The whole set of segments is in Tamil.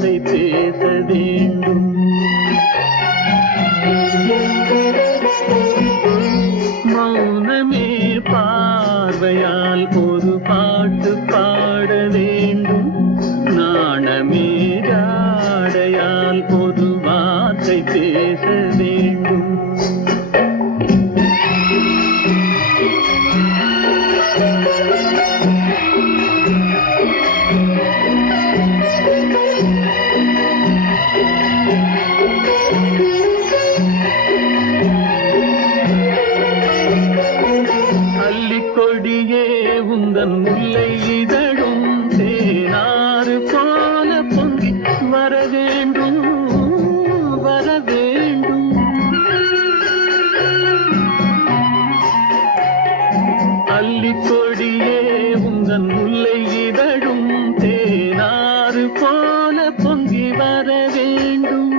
வார்த்தை பேச வேண்டும். மௌனமே பார்வையால் ஒரு பாட்டு பாட வேண்டும். நாணமே ஜாடையால் ஒரு வார்த்தை பேச வேண்டும். கொடியே உந்தன் முல்லை இதழும் தேனாறு போல பொங்கி வர வேண்டும் வர வேண்டும். அல்லிக்கொடியே உந்தன் முல்லை இதழும் தேனாறு போல பொங்கி வர வேண்டும்.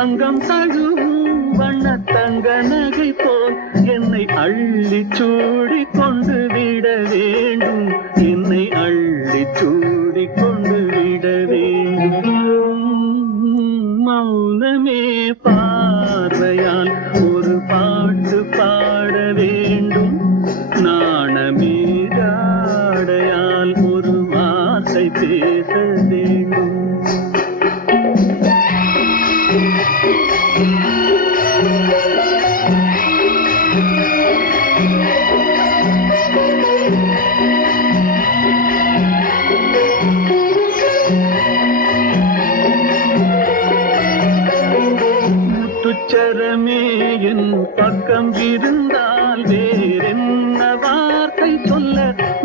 அங்கம் தழுவும் வண்ண தங்க நகை போல் என்னை அள்ளி சூடி கொண்டு விட வேண்டும். என்னை அள்ளி சூடி கொண்டு விட வேண்டும். மௌனமே பார்வையால் ஒரு பாட்டு பாட வேண்டும். நாணமே ஜாடையால் ஒரு வார்த்தை பேச வேண்டும். முத்துச்சரமே என் பக்கம் இருந்தால் வேறென்ன வார்த்தை சொல்ல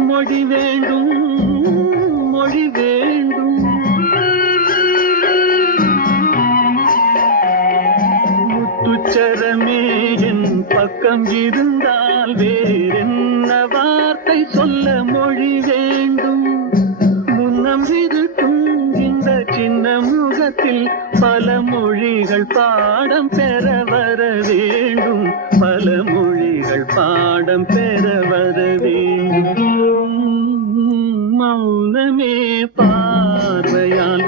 மொழி வேண்டும் மொழி வேண்டும். முத்துச்சரமே என் பக்கம் இருந்தால் வேறென்ன வார்த்தை சொல்ல மொழி வேண்டும். முன்னம் இருக்கும் இந்த சின்ன முகத்தில் பல மொழிகள் பாடம் பெற வர வேண்டும். பல மொழிகள் பாடம் பெற வர வேண்டும். மௌனமே பார்வையால்